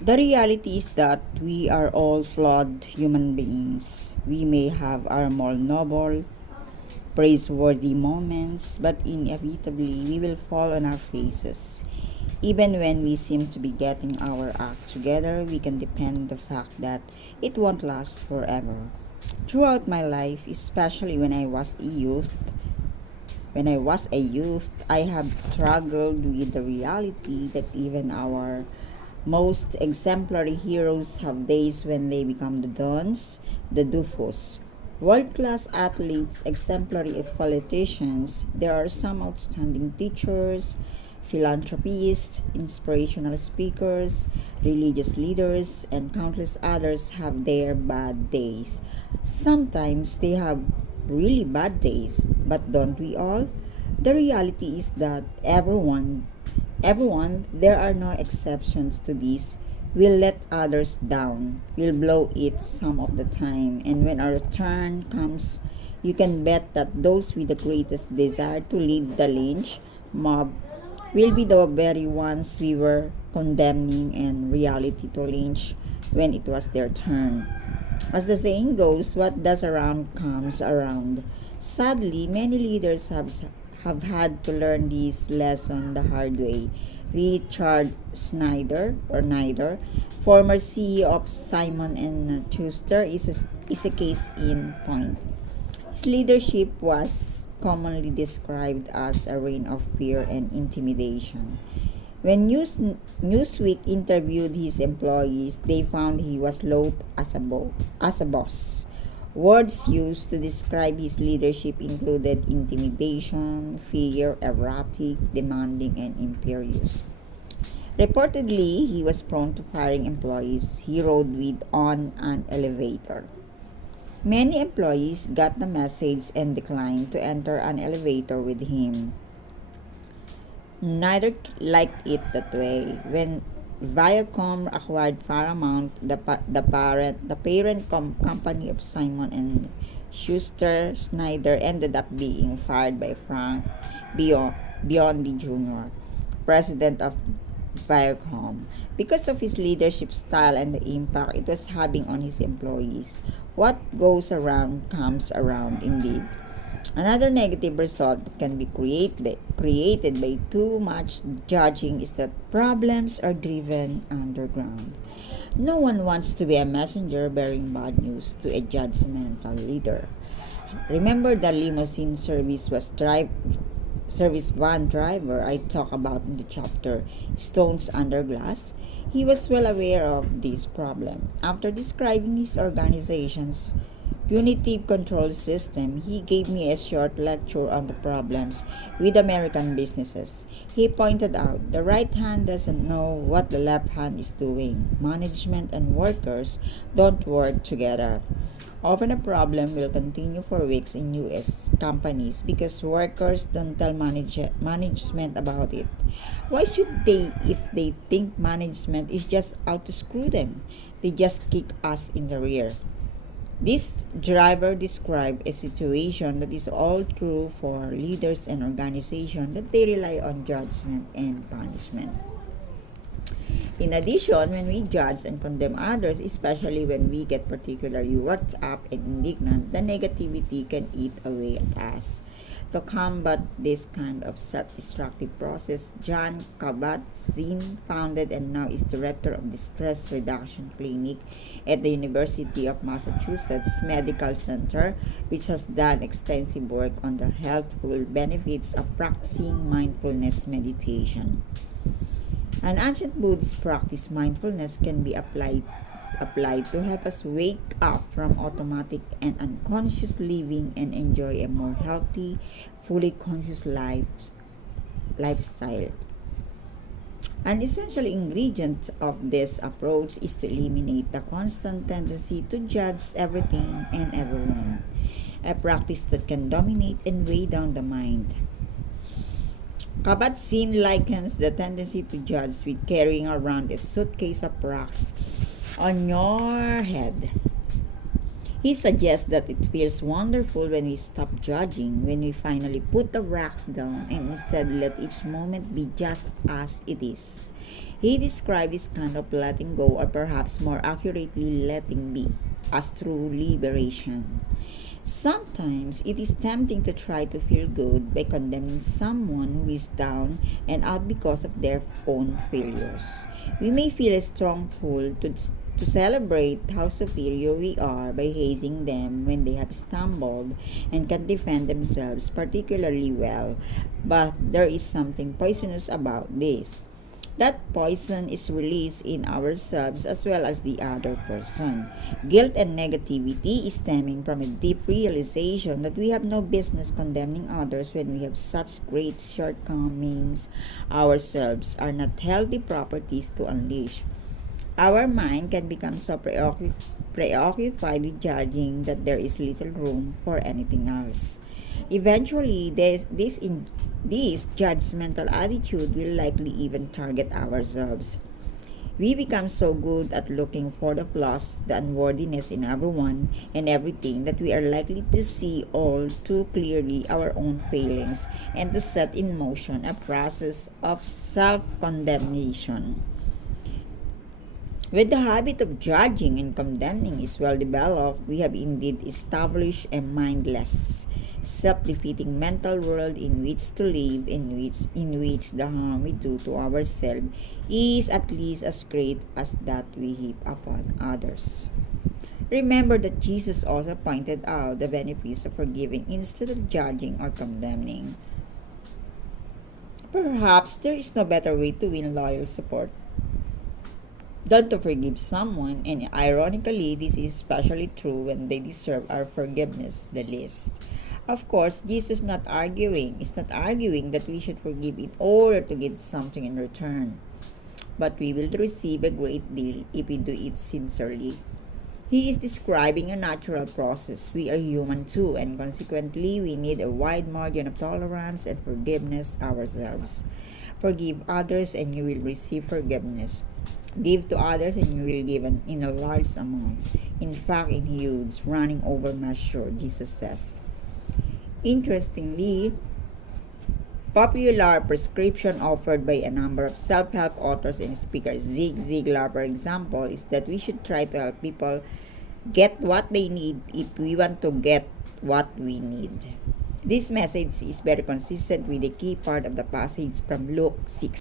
The reality is that we are all flawed human beings. We may have our more noble, praiseworthy moments, but inevitably we will fall on our faces. Even when we seem to be getting our act together, we can depend on the fact that it won't last forever. Throughout my life, especially when I was a youth, I have struggled with the reality that even our most exemplary heroes have days when they become the dons, the doofus. World class athletes, exemplary politicians, there are some outstanding teachers, philanthropists, inspirational speakers, religious leaders, and countless others have their bad days. Sometimes they have really bad days, but don't we all? The reality is that everyone, there are no exceptions to this, will let others down, will blow it some of the time, and when our turn comes, you can bet that those with the greatest desire to lead the lynch mob will be the very ones we were condemning and reality to lynch when it was their turn. As the saying goes, what does around comes around. Sadly, many leaders have had to learn this lesson the hard way. Richard Snyder, former CEO of Simon and Schuster, is a case in point. His leadership was commonly described as a reign of fear and intimidation. When Newsweek interviewed his employees, they found he was loathed as a boss. Words used to describe his leadership included intimidation, fear, erratic, demanding, and imperious. Reportedly, he was prone to firing employees he rode with on an elevator. Many employees got the message and declined to enter an elevator with him. Neither liked it that way. When Viacom acquired Paramount, the parent company of Simon and Schuster, Snyder ended up being fired by Frank Biondi Jr., president of Viacom, because of his leadership style and the impact it was having on his employees. What goes around comes around indeed. Another negative result that can be created by too much judging is that problems are driven underground. No one wants to be a messenger bearing bad news to a judgmental leader. Remember the limousine service van driver I talked about in the chapter Stones Under Glass? He was well aware of this problem. After describing his organization's punitive control system, he gave me a short lecture on the problems with American businesses. He pointed out the right hand doesn't know what the left hand is doing. Management and workers don't work together. Often a problem will continue for weeks in US companies because workers don't tell management about it. Why should they if they think management is just out to screw them? They just kick us in the rear. This driver described a situation that is all true for leaders and organizations that they rely on judgment and punishment. In addition, when we judge and condemn others, especially when we get particularly worked up and indignant, the negativity can eat away at us. To combat this kind of self-destructive process, John Kabat-Zinn founded and now is director of the Stress Reduction Clinic at the University of Massachusetts Medical Center, which has done extensive work on the healthful benefits of practicing mindfulness meditation. An ancient Buddhist practice, mindfulness, can be applied to help us wake up from automatic and unconscious living and enjoy a more healthy, fully conscious lifestyle. An essential ingredient of this approach is to eliminate the constant tendency to judge everything and everyone, a practice that can dominate and weigh down the mind. Kabat-Zinn likens the tendency to judge with carrying around a suitcase of rocks on your head. He suggests that it feels wonderful when we stop judging, when we finally put the rocks down and instead let each moment be just as it is. He described this kind of letting go, or perhaps more accurately, letting be, as true liberation. Sometimes it is tempting to try to feel good by condemning someone who is down and out because of their own failures. We may feel a strong pull to celebrate how superior we are by hazing them when they have stumbled and can defend themselves particularly well. But there is something poisonous about this. That poison is released in ourselves as well as the other person. Guilt and negativity is stemming from a deep realization that we have no business condemning others when we have such great shortcomings ourselves are not healthy properties to unleash. Our mind can become so preoccupied with judging that there is little room for anything else. Eventually, this judgmental attitude will likely even target ourselves. We become so good at looking for the flaws, the unworthiness in everyone and everything that we are likely to see all too clearly our own failings and to set in motion a process of self condemnation. When the habit of judging and condemning is well developed, we have indeed established a mindless, self-defeating mental world in which to live, in which the harm we do to ourselves is at least as great as that we heap upon others. Remember that Jesus also pointed out the benefits of forgiving instead of judging or condemning. Perhaps there is no better way to win loyal support than to forgive someone, and ironically, this is especially true when they deserve our forgiveness the least. Of course, Jesus is not arguing that we should forgive in order to get something in return, but we will receive a great deal if we do it sincerely. He is describing a natural process. We are human too, and consequently, we need a wide margin of tolerance and forgiveness ourselves. Forgive others, and you will receive forgiveness. Give to others, and you will give in a large amount. In fact, in huge, running over measure, Jesus says. Interestingly, popular prescription offered by a number of self-help authors and speakers, Zig Ziglar, for example, is that we should try to help people get what they need if we want to get what we need. This message is very consistent with the key part of the passage from Luke 6.